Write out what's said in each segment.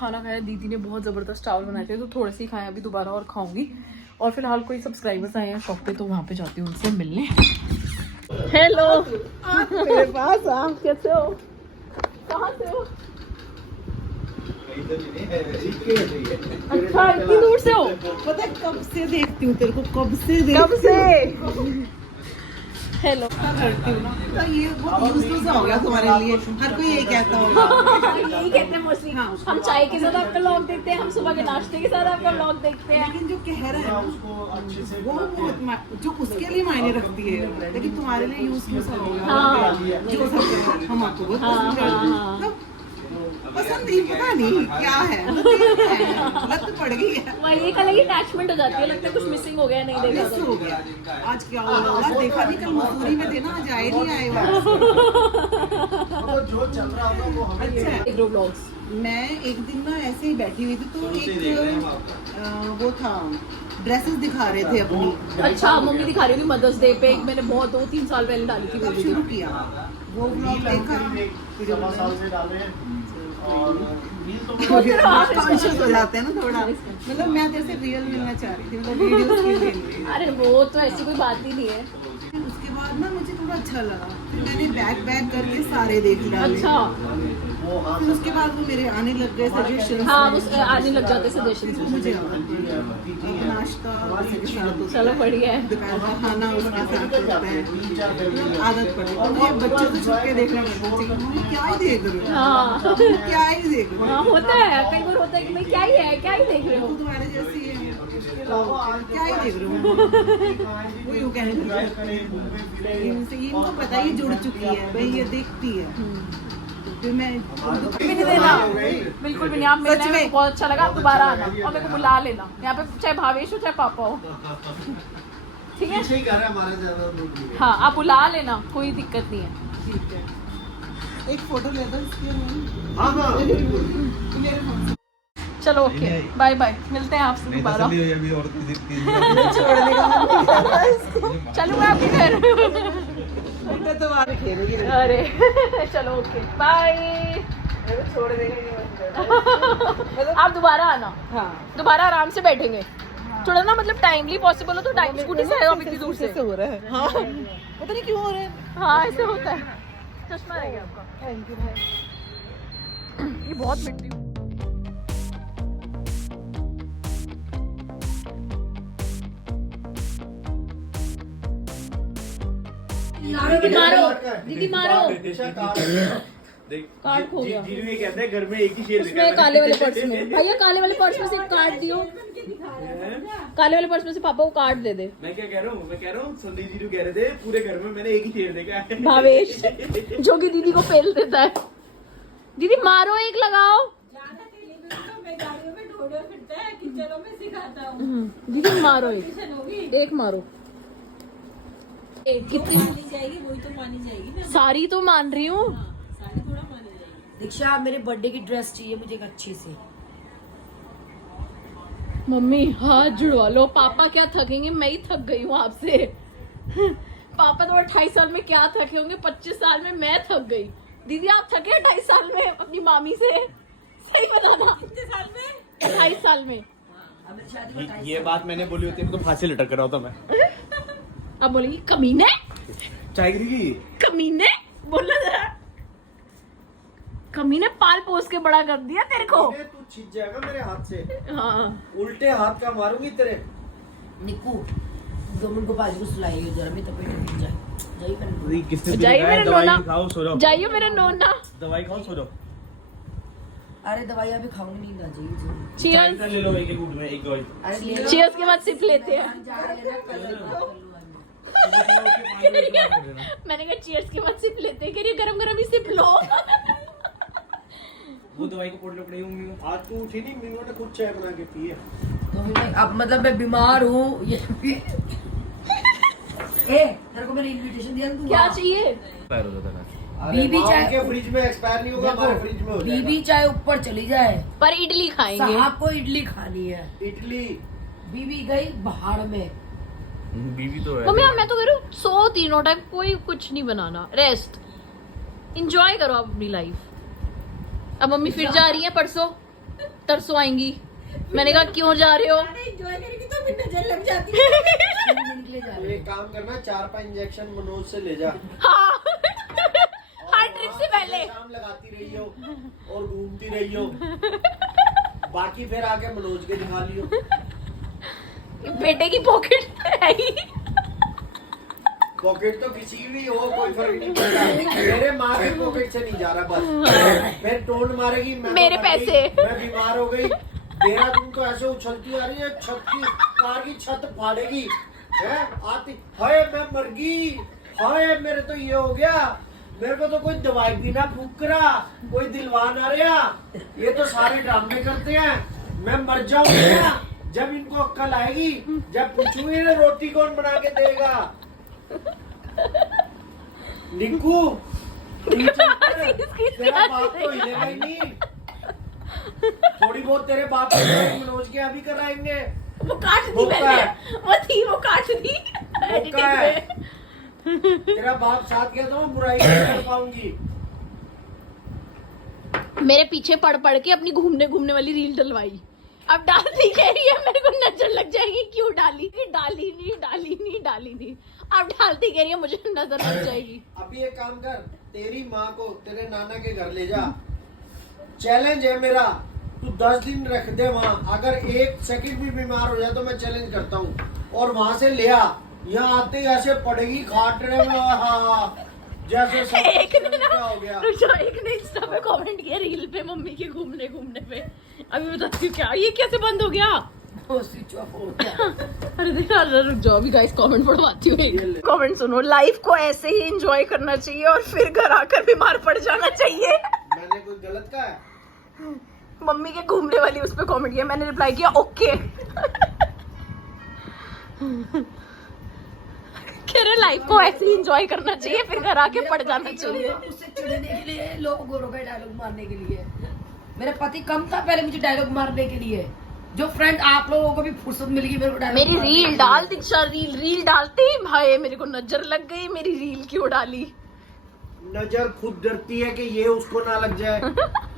खाना खाया, दीदी ने बहुत ज़बरदस्त चावल बनाए थे तो थोड़े से ही खाए, अभी दोबारा और खाऊंगी। और फिलहाल कोई सब्सक्राइबर्स आए हैं शॉप पे तो वहाँ पे जाती हूँ उनसे मिलने। हेलो, मेरे पास आप कैसे हो? कहाँ से हो? अच्छा, इतनी दूर से हो? पता है कब से देखती हूँ तेरे को, कब से हेलो करती हूँ ना, तो ये बहुत यूज़फुल सा हो गया तुम्हारे लिए। हर कोई यही कहता होगा। यही कहते हैं मोस्टली। हम चाय के साथ आपका व्लॉग देखते हैं, हम सुबह के नाश्ते के साथ आपका व्लॉग देखते हैं। लेकिन जो कह रहा है ना, वो बहुत जो उसके लिए मायने रखती है, लेकिन तुम्हारे लिए यूज़फुल सा हो गया। जो सब हम आपको बहुत पसंद करते हैं, पसंद नहीं, पता नहीं क्या है, लत पड़ गई है। वही एक अलग ही अटैचमेंट हो जाती है, लगता है कुछ मिसिंग हो गया, नहीं देखा मिस तो। हो गया। आज क्या हुआ देखा नहीं, कल मसूरी में थे ना, आज आए नहीं आए जो चल रहा होगा वो हमें अच्छा व्लॉग्स। मैं एक दिन ना ऐसे ही बैठी हुई थी तो एक वो था, ड्रेसेस दिखा रहे थे अपनी। अच्छा, मम्मी दिखा रही थी मदर्स डे पे, मैंने बहुत 2-3 साल पहले डाली थी तब शुरू किया वो व्लॉग देखा, सवा साल से डाले हैं और कॉन्शियस हो जाते हैं ना थोड़ा। मतलब मैं तेरे से रियल मिलना चाह रही थी, मतलब वीडियोस के लिए। अरे वो तो ऐसी कोई बात ही नहीं है। उसके बाद ना मुझे थोड़ा अच्छा लगा, फिर मैंने बैक करके सारे देख डाले। अच्छा, फिर उसके बाद वो मेरे आने लग गए सजेशन। हाँ, उस आने लग जाते सजेशन। मुझे नाश्ता उसी के साथ होता है, चलो बढ़िया है। दोपहर का खाना उसके साथ होता है, मतलब आदत पड़ी। और ये बच्चों से छुप के देखना पड़ता है, मम्मी क्या ही देख रहे हो, हाँ क्या ही देख रहे हो। हाँ, होता है, कई बार होता है कि भाई क्या ही है, क्या ही देख रहे हो। तो तुम्हारे जैसी है, क्या ही देख रहे हो, वो यूँ कहने लगे। इनको पता है ये जुड़ चुकी है भाई, ये देखती है। फिर मैं भी नहीं देना, बिल्कुल भी नहीं। आप मिलने में बहुत अच्छा लगा, आप दोबारा आना और मेरे को बुला लेना यहाँ पे, चाहे भावेश हो चाहे पापा हो, ठीक है? ठीक है, हमारे ज्यादा दूर नहीं है। हाँ, आप बुला लेना, कोई दिक्कत नहीं है। ठीक है, एक फोटो ले दो इसकी। हाँ हाँ मेरे फोन से चलो ओके, बाय बाय, मिलते हैं आपसे दोबारा। अभी और छोड़ने का मन नहीं कर रहा है इसको। चलूँ मैं आपके घर? बेटा दोबारा खेलेगी, अरे चलो ओके, बाय। छोड़ देगा नहीं मन कर रहा। आप दोबारा आना, हाँ दोबारा आराम से बैठेंगे। थोड़ा ना मतलब टाइमली पॉसिबल हो तो टाइम स्कूटी से आएगा इतनी दूर से। हो रहा है। हाँ पता नहीं क्यों हो रहा है। हाँ ऐसे होता है। चश्मा रह गया आपका। थैंक यू भाई। ये बहुत मिट्टी। मारो दीदी, मारो। कार्ड खो गया। जीजू ये कहते हैं घर में एक ही शेर उसमें काले वाले पर्स में, भैया काले वाले पर्स में से कार्ड दियो। काले वाले पर्स में से पापा को कार्ड दे दे। मैं क्या कह रहा हूँ संदीप जीजू कह रहे थे पूरे घर में मैंने एक ही शेर देखा है। भावेश जो कि दीदी को फेल देता है। दीदी मारो, एक लगाओ। दीदी मारो, एक मारो। कितनी जाएगी वही तो मानी जाएगी ना। सारी तो मान रही हूँ। सारी थोड़ा मानी जाएगी। दीक्षा मेरे बर्थडे की ड्रेस चाहिए मुझे एक अच्छी सी। मम्मी हाथ जुड़वा लो, पापा क्या थकेंगे, मैं ही थक गई हूँ आपसे। पापा तो 28 साल में क्या थके होंगे, 25 साल में मैं थक गई। दीदी आप थके 28 साल में अपनी मामी से? सही बताना। कितने साल में? 28 साल में। ये बात मैंने बोली होती है तो फांसी लटक कर रहा होता मैं। अब बोलेंगी कमीने, चाय की कमीने बोलना जरा। कमीने पाल पोस के बड़ा कर दिया तेरे को। तू छिप जाएगा मेरे हाथ से। हाँ उल्टे हाथ का मारूंगी तेरे। निक्कू गोमन को पाजी को सुलाइए जरा, मैं तो पेट में जाए जाइए कर। किसने जाइए मेरे नोना, खाओ सो जाओ। जाइए मेरे नोना। दवाई खाओ सो जाओ। अरे दवाई अभी खाऊंगी नहीं, ना जाइए। चीयर्स, ले लो एक गुट में एक दवाई। अरे ले लो। चीयर्स के बाद सिप लेते हैं। मैंने कहा चीयर्स के बाद सिप लेते हैं, कह रही गरम गरम ही सिप लो। वो दवाई को पोटले पड़ी हूँ आज तू उठी नहीं, मीनू ने खुद चाय बना के पी है। तो मैं अब मतलब मैं बीमार हूँ ये भी। ए तेरे को मैंने इनविटेशन दिया ना, तू क्या आ। चाहिए? बीबी चाय के फ्रिज में एक्सपायर नहीं होगा, हमारे फ्रिज में हो जाएगा। बीबी चाय ऊपर चली जाए, पर इडली खाएंगे। साहब को इडली खानी है। इडली बीबी गई बाहर में। बीवी तो है। मम्मी मैं तो कह रही हूँ सो तीनों टाइम कोई कुछ नहीं बनाना, रेस्ट, एंजॉय करो आप अपनी लाइफ। अब मम्मी फिर जा रही है परसों, तरसों आएंगी। मैंने कहा क्यों जा रहे हो? एंजॉय करेगी तो फिर नजर लग जाती है। निकले जा रहे एक काम करना, 4-5 इंजेक्शन मनोज से ले जा। हाँ हर ट्रिप से पहले शाम लगाती रही हो और घूमती रही हो, बाकी फिर आके मनोज के दिखा लियो। बेटे की पॉकेट है ही। पॉकेट तो किसी भी हो कोई फर्क नहीं पड़ता, मेरे माँ की पॉकेट से नहीं जा रहा बस। फिर टोन मारेगी, मैं मेरे तो मर गई, पैसे। मैं बीमार हो गई, देहरादून तो ऐसे उछलती आ रही है, छत की कार की छत फाड़ेगी है आती, हाय मैं मर गई, हाय मेरे तो ये हो गया, मेरे को तो कोई दवाई भी ना फूक रहा, कोई दिलवा ना रहा, ये तो सारे ड्रामे करते हैं, मैं मर जाऊंगा। जब इनको अक्ल आएगी, जब पूछूंगी ना रोटी कौन बना के देगा। निक्कू तेरा बाप तो हिलेगा ही नहीं, थोड़ी बहुत तेरे बाप के मनोज के अभी कराएंगे। वो काट दी मौका मैंने, है। वो थी वो काट दी मौका है। तेरा बाप साथ गया तो मैं बुराई नहीं कर पाऊंगी। मेरे पीछे पड़ पड़ के अपनी घूमने घूमने वाली रील डलवाई। अब डालती कह रही है मेरे को नजर लग जाएगी, क्यों डाली नहीं। अब डालती कह रही है मुझे नजर लग जाएगी। अभी एक काम कर, तेरी माँ को तेरे नाना के घर ले जा, चैलेंज है मेरा, तू 10 दिन रख दे वहाँ, अगर 1 सेकंड भी बीमार हो जाए तो मैं चैलेंज करता हूँ, और वहाँ से ले आ, यहाँ आते ही ऐसे पड़ेगी खाट रहे में, जैसे सब एक ने ना क्या हो गया। एक ने इंस्टा पे कमेंट किया रील पे मम्मी के घूमने पे। अभी बताती हूँ क्या ये कैसे बंद हो गया। वो स्विच ऑफ हो गया। अरे देखा, रुक जाओ अभी गाइस कमेंट पढ़वाती हूँ। कमेंट सुनो, लाइफ को ऐसे ही एंजॉय करना चाहिए और फिर घर आकर बीमार पड़ जाना चाहिए। मैंने कोई गलत कहा है? मम्मी के घूमने वाली उस पर कमेंट किया, मैंने रिप्लाई किया ओके। कह रहे लाइफ को ऐसे ही एंजॉय करना चाहिए फिर घर आके पड़ जाना चाहिए। उससे चिढ़ने के लिए, लोग गोरों का डायलॉग मारने के लिए। मेरा पति कम था पहले मुझे डायलॉग मारने के लिए। जो फ्रेंड आप लोगों को भी फुर्सत मिल गई मेरे को डायलॉग मेरी मारने रील के डाल लिए। दीक्षा, रील डालते ही भाई मेरे को नजर लग गई, मेरी रील क्यों डाली। नजर खुद डरती है कि ये उसको ना लग जाए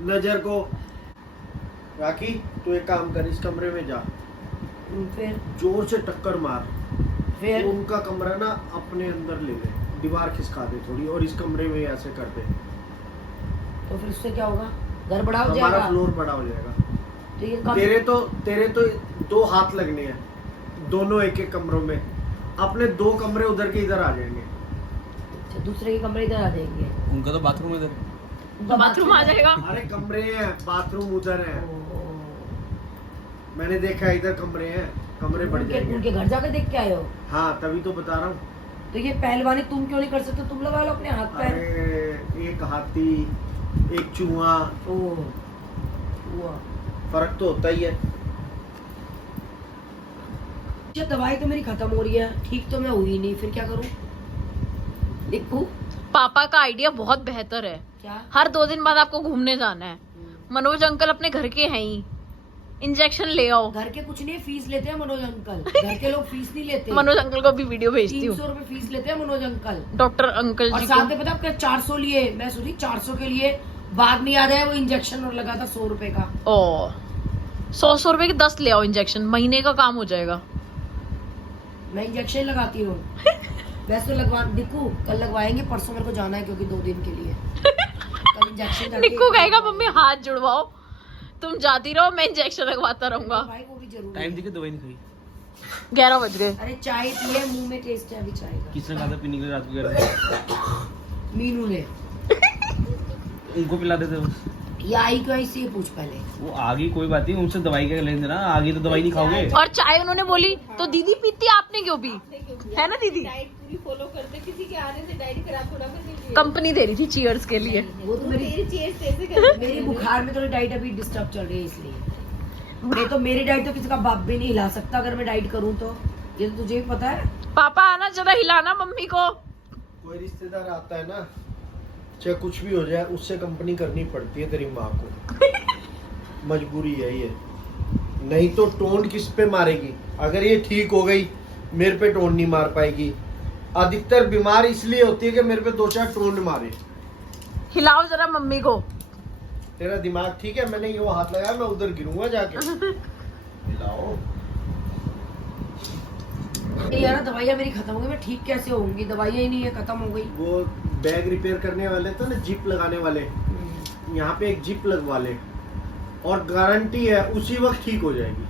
नजर को। राखी तू एक काम कर, इस कमरे में जा, फिर जोर से टक्कर मार, फिर उनका कमरा ना अपने अंदर ले ले, दीवार खिसका दे थोड़ी, और इस कमरे में ऐसे कर दे, तो फिर उससे क्या होगा, घर बड़ा हो हमारा जाएगा। फ्लोर बड़ा हो जाएगा। तो ये कम तेरे तो 2 हाथ लगने हैं, दोनों एक कमरों में, अपने 2 कमरे उधर के इधर आ जाएंगे। अच्छा, दूसरे के कमरे इधर आ जाएंगे। उनका तो बाथरूम इधर, तो बाथरूम आ जाएगा। अरे कमरे हैं, बाथरूम उधर है, ओह। मैंने देखा है, इधर कमरे हैं, कमरे बढ़ जाएंगे। उनके घर जाकर देख के आए हो? हाँ तभी तो बता रहा हूँ। तो ये पहलवानी तुम क्यों नहीं कर सकते? तुम लगा लो अपने हाथ पैर। अरे एक हाथी एक चूहा, ओह, हुआ। फर्क तो होता ही है। ये दवाई तो मेरी खत्म हो रही है, ठीक तो मैं हुई नहीं, फिर क्या करूं? लिखूं? पापा का आइडिया बहुत बेहतर है, क्या? हर 2 दिन बाद आपको घूमने जाना है। मनोज अंकल अपने घर के हैं ही, इंजेक्शन ले आओ। घर के कुछ नहीं, फीस लेते हैं मनोज अंकल। घर के लोग फीस नहीं लेते। मनोज अंकल को भी वीडियो भेजती हूँ। 300 रुपए फीस लेते हैं मनोज अंकल। डॉक्टर अंकल और जी साथ को। में पता आपका 400 लिए, मैं सुनी 400 के लिए बाद में याद है वो इंजेक्शन और लगा था 100 रुपए का। ओ 100 रुपए के 10 ले आओ इंजेक्शन, महीने का काम हो जाएगा। मैं इंजेक्शन लगाती हूँ। वैसे तो लगवा दिक्कू कल लगवाएंगे, परसों मेरे को जाना है क्योंकि 2 दिन के लिए कल इंजेक्शन। निक्कू कहेगा मम्मी हाथ जुड़वाओ, तुम जाती रहो मैं इंजेक्शन लगवाता रहूंगा। भाई वो भी जरूरी टाइम है। देखिए दवाई नहीं खाई। 11 बज गए। अरे चाय पिए, मुंह में टेस्ट है अभी चाय का। किसने कहा था पीने के लिए रात को 11? मीनू ने। उनको पिला देते हो। ये आई क्यों आई से पूछ पहले। वो आगे कोई बात नहीं, उनसे दवाई क्या लेने देना, आगे तो दवाई नहीं खाओगे। और चाय उन्होंने बोली तो दीदी पीती, आपने क्यों पी? है ना दीदी, फॉलो करते, किसी के आने से डायरी खराब थोड़ा कर दीजिए। कंपनी दे रही थी चीयर्स के लिए। वो तो मेरी तेरी चीज कैसे कर मेरी बुखार में थोड़ी डाइट अभी डिस्टर्ब चल रही है इसलिए। नहीं तो मेरी डाइट तो किसी का बाप भी नहीं हिला सकता अगर मैं डाइट करूँ तो। ये तो तुझे भी पता है। पापा आना जरा हिलाना मम्मी को। कोई रिश्तेदार आता है ना, चाहे कुछ भी हो जाए, उससे कंपनी करनी पड़ती है तेरी माँ को। मजबूरी है ये, नहीं तो टोन किस पे मारेगी? अगर ये ठीक हो गई मेरे पे टोन नहीं मार पाएगी। अधिकतर बीमार इसलिए होती है कि मेरे पे 2-4 टोन मारे। हिलाओ जरा मम्मी को। तेरा दिमाग ठीक है? मैंने ये हाथ लगाया, मैं उधर गिरूंगा जाके। लाओ यार दवाइयाँ मेरी खत्म हो गई, मैं ठीक कैसे होंगी? दवाइयाँ ही नहीं है, खत्म हो गई। वो बैग रिपेयर करने वाले थे ना, जिप लगाने वाले, यहाँ पे एक जिप लगवा ले और गारंटी है उसी वक्त ठीक हो जाएगी।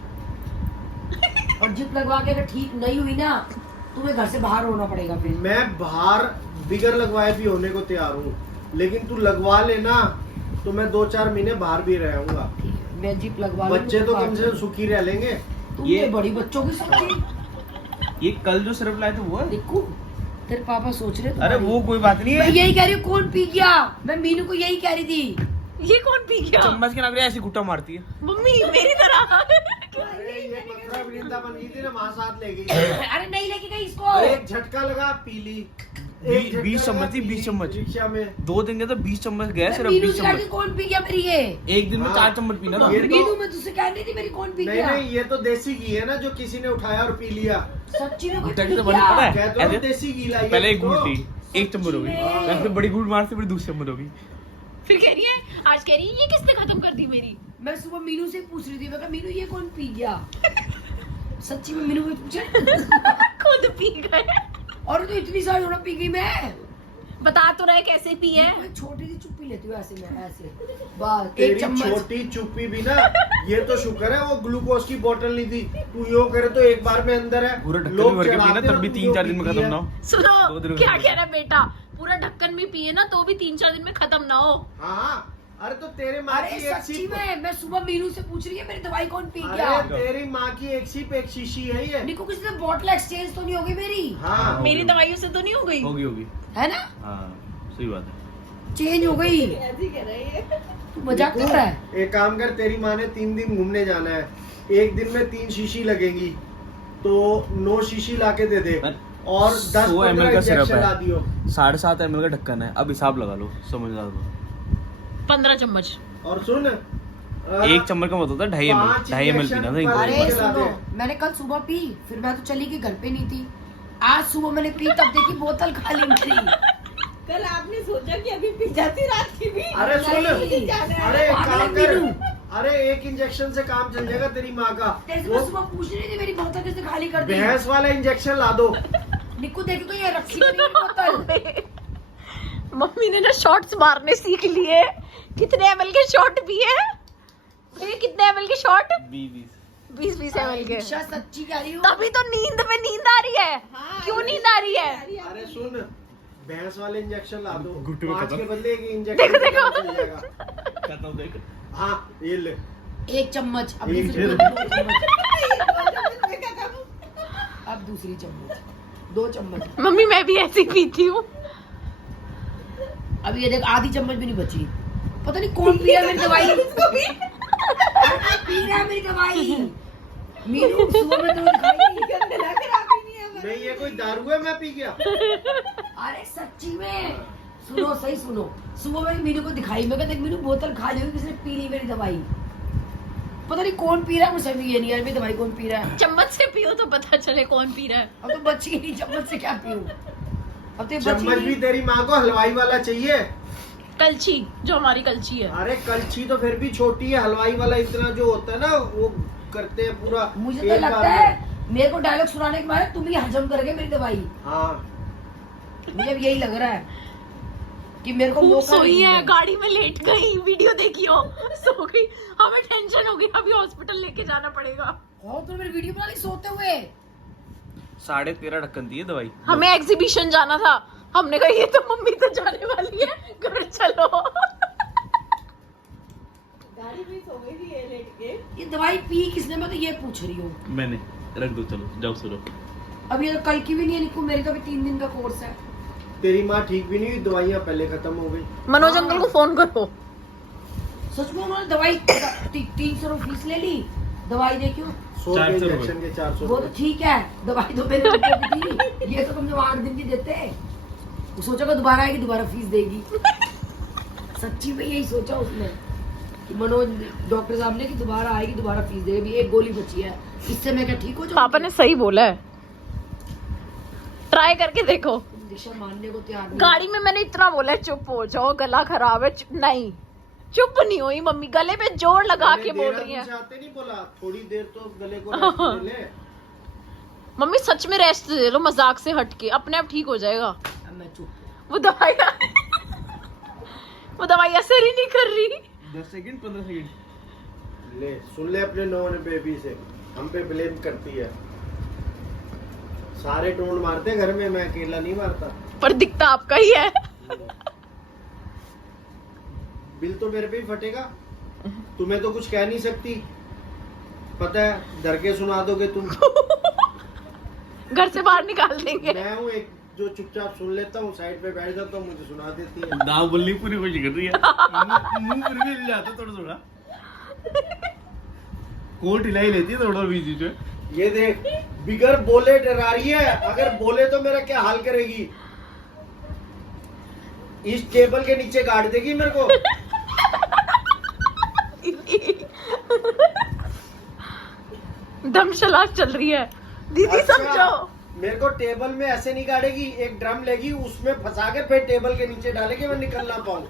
और जिप लगवा के अगर ठीक नहीं हुई ना, तुम्हें घर से बाहर होना पड़ेगा फिर। मैं बाहर बिगर लगवाए भी होने को तैयार हूँ, लेकिन तू लगवा लेना तो मैं 2-4 महीने बाहर भी रहूंगा। ठीक है, मैं जिप लगवा लूंगी, बच्चे तो कम से कम सुखी रह लेंगे। तुम ये- ये बड़ी बच्चों की सोची। ये कल जो सिरप लाए थे वो है? देखो तेरे पापा सोच रहे अरे वो कोई बात नहीं मैं है। यही कह रही हूँ, कौन पी गया? मैं मीनू को यही कह रही थी। ये कौन पी गया? चम्मच के नाम ऐसी घुट्टा मारती है। मम्मी मेरी तरह। अरे ये मथुरा वृंदावन गई थी ना, वहाँ साथ ले गई। अरे नहीं लेके गई इसको। अरे एक झटका लगा, पीली। 20 चम्मच थी, 20 चम्मच। रिक्शा में 2 दिन के तो 20 चम्मच गए मैं सिर्फ मीनू 20 से कह रही चम्मच। थी, कौन पी गया मेरी ये? एक दिन में 4 चम्मच पीना था। ये तो- मीनू मैं तुझसे कह रही थी मेरी कौन पी नहीं गया? नहीं, ये तो देसी घी है ना, जो किसी ने उठाया और पी लिया। सच्ची में कोई घुट्टा पी की तो बनी गया? पड़ा है। कहते हो ऐसे? देसी घी लाई है पहले एक तो। घूट ली, 1 चम्मच हो गई। सच्ची में। फिर बड़ी घूट मारती, फिर दूसरी चम्मच हो गई। फिर कह रही है, आज कह रही है ये किसने खत्म कर दी मेरी? मैं सुबह मीनू से पूछ रही थी, मैं कहा मीनू ये कौन पी गया? सच्ची में मीनू को पूछा खुद पी गए। और तो इतनी सारी थोड़ा पी गई मैं। बता तो रहे कैसे पी है। मैं छोटी सी चुप्पी लेती हूँ ऐसे, मैं ऐसे बस एक तेरी चम्मच। छोटी चुप्पी भी ना, ये तो शुक्र है वो ग्लूकोज की बोतल नहीं थी। तू यो करे तो एक बार में अंदर है। पूरा ढक्कन लोग भर के चढ़ाते पीना, हैं तब भी और 3-4 दिन में पीती खत्म है। ना हो। 2 सुनो दिन में क्या खत्म। कह रहा है बेटा, पूरा ढक्कन भी पिए ना तो भी 3-4 दिन में खत्म ना हो। हाँ, अरे तो तेरे माँ अरे की एक सच्ची सीप, में मैं सुबह मीनू से पूछ रही है मेरी दवाई कौन पी गया? अरे तेरी माँ की एक सीप एक शीशी है ये। निको किसी से बॉटल एक्सचेंज तो नहीं हो गई मेरी? हाँ मेरी दवाइयों से तो नहीं हो गई। होगी होगी। है ना? हाँ सही बात है। चेंज हो गई। ऐसे ही कह रही है। तू मजाक कर रहा है? एक काम कर, तेरी माँ ने 3 दिन घूमने जाना है, एक दिन में 3 शीशी लगेगी, तो 9 शीशी लाके दे दे और 100 ml 10-15 का सिरप इंजेक्शन ला है। दियो। 7.5 ml का ढक्कन है, अब हिसाब लगा लो, समझदार हो। 15 चम्मच। और सुन, 1 चम्मच का मतलब होता है 2.5 ml पीना था एक अरे बार अरे में। चला सुनो, दे। मैंने कल सुबह पी, फिर मैं तो चली गई, घर पे नहीं थी। आज सुबह मैंने पी, तब देखी बोतल खाली मेरी। कल आपने सोचा कि अभी पी जाती रात की भी। अरे सुन, नहीं। अरे एक काम पागल कर, मीनू। अरे एक इंजेक्शन से काम चल जाएगा तेरी माँ का। तेरे से वो मैं सुबह पूछ रही थी मेरी बोतल किसने खाली कर दी? भैंस वाला इंजेक्शन ला दो। निक्कू देखो तो ये रखी मेरी बोतल। मम्मी ने ना शॉट्स मारने सीख लिए। कितने एमएल के शॉट पिए? ये कितने एमएल के शॉट? 20-20 एमएल के। ईशा सच्ची कह रही हूँ। तभी तो नींद पे नींद आ रही है। क्यों नींद आ रही है? अरे सुन, भैंस वाले इंजेक्शन ला दो, घुट्टे में 5 खत्म। के बदले एक इंजेक्शन से काम चल जाएगा। हाँ ये ले। एक चम्मच, अब एक दूसरी फिर। 2 चम्मच, अब दूसरी चम्मच, 2 चम्मच। मम्मी मैं भी ऐसी पीती हूँ। अब ये देख आधी चम्मच भी नहीं बची। पता नहीं कौन पी रहा है मेरी दवाई। पी रहा है मेरी दवाई। मीनू सुबह में तो दिखाई। नहीं ये कोई दारू है मैं पी गया? अरे सच्ची में सुनो, सही सुनो, सुबह मैंने मीनू को दिखाई, मैं कहता मीनू बोतल खा ली, किसने पी ली मेरी दवाई। पता नहीं कौन पी रहा है, मुझे भी ये नहीं यार मेरी दवाई कौन पी रहा है। चम्मच से पियो तो पता चले कौन पी रहा है। अब तो बची ही नहीं, चम्मच से क्या पीऊं? अब तो ये बची चम्मच भी नहीं। तेरी माँ को हलवाई वाला चाहिए। कलछी, जो हमारी कलछी है। अरे कलछी तो फिर भी छोटी है, हलवाई वाला इतना जो होता है ना वो करते हैं पूरा। मुझे तो एक लगता बार है में। मेरे को डायलॉग सुनाने के बाद तुम ही हजम करके मेरी दवाई। हाँ मुझे अब यही लग रहा है कि मेरे को खूब मौका सोई नहीं है, मिला। गाड़ी में लेट गई, वीडियो देखी हो, सो गई। हमें टेंशन हो गई, अभी हॉस्पिटल लेके जाना पड़ेगा। और तो मेरी वीडियो बना ली सोते हुए। 13.5 ढक्कन थी ये दवाई। हमें एग्जीबिशन जाना था, हमने कहा ये तो मम्मी तो जाने वाली है, घर चलो। गाड़ी में सो गई थी ये लेट के। ये दवाई पी किसने, मैं तो ये पूछ रही हूँ। मैंने रख दो, चलो जाओ सो। अब ये तो कल की भी नहीं है निक्कू, मेरी तो अभी 3 दिन का कोर्स है। तेरी माँ ठीक भी नहीं हुई, दवाइयाँ पहले खत्म हो गई। मनोज अंकल को फोन करो। सच में उन्होंने दवाई 300 रुपये फीस ले ली, दवाई दे क्यों? 100 के 400 इंजेक्शन के 400 वो तो ठीक है, दवाई तो मेरे रुपये की थी, ये तो कम से कम 8 दिन की देते। वो सोचा कि दोबारा आएगी दोबारा फीस देगी। सच्ची में यही सोचा उसने कि मनोज डॉक्टर साहब ने कि दोबारा आएगी दोबारा फीस देगी, अभी 1 गोली बची है, इससे मैं क्या ठीक हो जाऊंगी? पापा ने सही बोला है, ट्राई करके देखो। दिशा मानने को तैयार नहीं। गाड़ी में मैंने इतना बोला है, चुप हो जाओ, गला खराब है। नहीं, चुप नहीं हुई मम्मी, गले पे जोर लगा के बोल रही है। चाहते नहीं बोला थोड़ी देर तो गले को रेस्ट ले। मम्मी सच में रेस्ट दे लो, मजाक से हटके, अपने आप ठीक हो जाएगा। अब मैं चुप। वो दवाई वो दवाई असर ही नहीं कर रही। 10 सेकंड 15 सेकंड ले सुन ले अपने नॉन बेबी से, हम पे ब्लेम करती है। सारे टोन मारते हैं घर में, मैं अकेला नहीं मारता। पर दिखता आपका ही है। बिल तो मेरे पे ही फटेगा, तुम्हें तो कुछ कह नहीं सकती, पता है डर के सुना दोगे तुम। घर से बाहर निकाल देंगे। मैं हूँ एक जो चुपचाप सुन लेता हूँ, साइड पे बैठ जाता हूँ, मुझे सुना देती है। नाम बोलने की पूरी कोशिश कर रही है। मुंह पर भी जाता थोड़ा थोड़ा, कोट हिला ही लेती है थोड़ा बीच बीच में। ये देख बिगर बोले डरा रही है, अगर बोले तो मेरा क्या हाल करेगी। इस टेबल के नीचे गाड़ देगी मेरे को। दमशलास चल रही है दीदी, अच्छा, समझो। मेरे को टेबल में ऐसे नहीं गाड़ेगी, एक ड्रम लेगी उसमें फंसा के फिर टेबल के नीचे डालेगी, मैं निकल ना पाऊँ।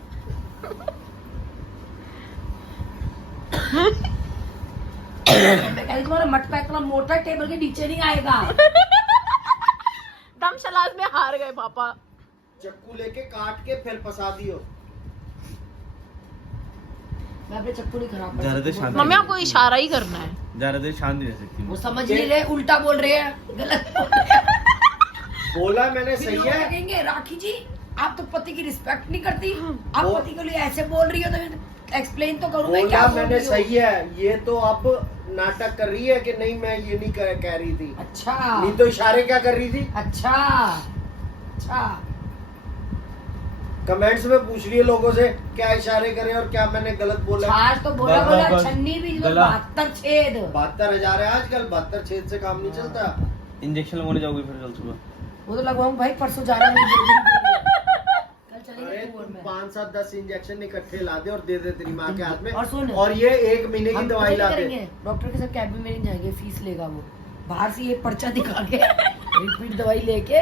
मैं कह रही तुम्हारा मटका इतना मोटा टेबल के नीचे नहीं आएगा। दमशलास में हार गए पापा। चक्कू लेके काट के फिर फंसा दियो। मैं अपने चक्कू नहीं खराब कर ज्यादा सकती। शांति। मम्मी आपको इशारा ही करना है। ज्यादा देर शांत नहीं रह सकती। वो समझ नहीं रहे, उल्टा बोल रहे हैं, गलत बोल रहे हैं। बोला मैंने फिर सही लोग है। कहेंगे राखी जी आप तो पति की रिस्पेक्ट नहीं करती, आप वो- पति के लिए ऐसे बोल रही हो, तो एक्सप्लेन तो करूँ मैं क्या बोला बोल मैंने रही हूँ। सही है, ये तो अब नाटक कर रही है कि नहीं मैं ये नहीं कह रही थी। अच्छा नहीं तो इशारे क्या कर रही थी। अच्छा अच्छा। कमेंट्स में पूछ रही है लोगों से क्या इशारे करे और क्या मैंने गलत बोला। आज तो बोला बस, बोला बस, छन्नी भी गला। 72 छेद। 72,000 है आजकल, 72 छेद से काम नहीं चलता। इंजेक्शन लगवाने जाओगे फिर कल सुबह? वो तो लगवाऊं भाई, परसों जाना नहीं, 2 दिन के लिए। कल चलेंगे अरे टूर तुम में। 5, 7, 10 इंजेक्शन इकट्ठे ला दे और दे दे तेरी माँ के हाथ में, और सुन, और ये 1 महीने की हम दवाई पता ला क्या दे। करेंगे, डॉक्टर के साथ कैबिन में नहीं जाएंगे, फीस लेगा वो, बाहर से ये पर्चा दिखा के रिपीट दवाई लेके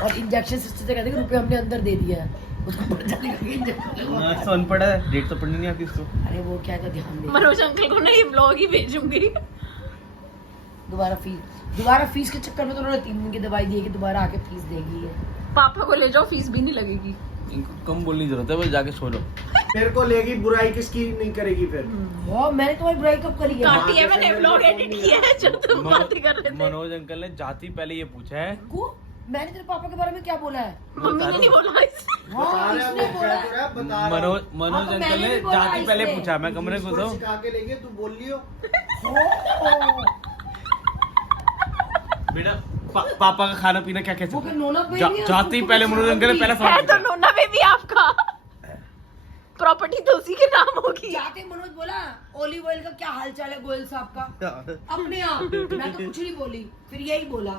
और इंजेक्शन सिस्टर से कहते हैं रुपए हमने अंदर दे दिया है, उसको पर्चा दिखा के इंजेक्शन आज तो अनपढ़ है, डेट तो पढ़नी नहीं आती इसको। अरे वो क्या था, ध्यान दे। मनोज अंकल को नहीं ब्लॉग ही भेजूंगी। दोबारा फीस के चक्कर में तो उन्होंने 3 दिन की दवाई दी है कि दोबारा आके फीस देगी ये। पापा को ले जाओ, फीस भी नहीं लगेगी। इनको कम बोलने की जरूरत है, बस जाके सो लो। मेरे को लेगी, बुराई किसकी नहीं करेगी फिर। वाह, मैंने तुम्हारी बुराई कब करी है? काटी है मैंने, ब्लॉग एडिट किया है जो तुम बातें कर रहे थे। मनोज अंकल ने जाती पहले ये पूछा है। को मैंने तेरे पापा के बारे में क्या बोला है? मम्मी ने नहीं बोला इसे। बता हाँ, रहा है, इसने वो बोला कह तो रहा है। है, बता रहा मनोज हूँ। मनोज तो अंकल मैंने ने भी बोला जाती पहले इससे। पूछा, मैं कमरे इसको को दो। सिखा के लेंगे, तू बोल लियो। ओ, बेटा पापा का खाना पीना क्या वो क्या नोना पे जा, नहीं है? जाते ही उसको पहले कुछ मनोज अंकल ने पहला है सवाल तो पूछा। नोना बेबी आपका, प्रॉपर्टी तो उसी के नाम होगी। जाते मनोज बोला ओलिव ऑयल का क्या हालचाल है गोयल साहब का, अपने आप। मैं तो कुछ नहीं बोली, फिर यही बोला,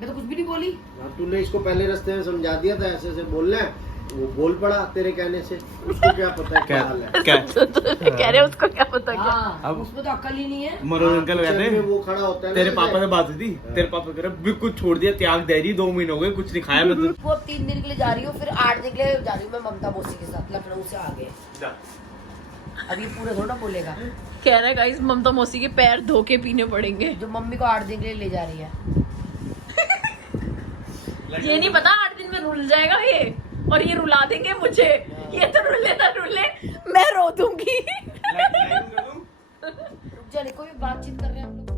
मैं तो कुछ भी नहीं बोली। हाँ, तूने इसको पहले रास्ते में समझा दिया था ऐसे ऐसे बोलना है, वो बोल पड़ा तेरे कहने से। उसको क्या पता है क्या हाल है। क्या कह रहे उसको क्या पता क्या। हाँ, अब- उसमें तो अकल ही नहीं है। मनोज अंकल किचन कहते में हैं वो खड़ा होता है ना तेरे जैसे। पापा से बात हुई थी, तेरे पापा कह रहे बिल्कुल छोड़ दिया, त्याग दे रही, 2 महीने हो गए कुछ नहीं खाया मैं तो। वो अब 3 दिन के लिए जा रही हूँ, फिर 8 दिन के लिए जा रही हूँ मैं ममता मौसी के साथ, लखनऊ से आगे। अब ये पूरा थोड़ा बोलेगा, कह रहे गाइस ममता मौसी के पैर धो के पीने पड़ेंगे। जो मम्मी को 8 दिन के लिए ले जा रही है। ये नहीं पता 8 दिन में रुल जाएगा ये, और ये रुला देंगे मुझे। ये तो रुले ना रुले, मैं रो दूंगी। रुक जा, कोई बातचीत कर रहे हैं हम लोग।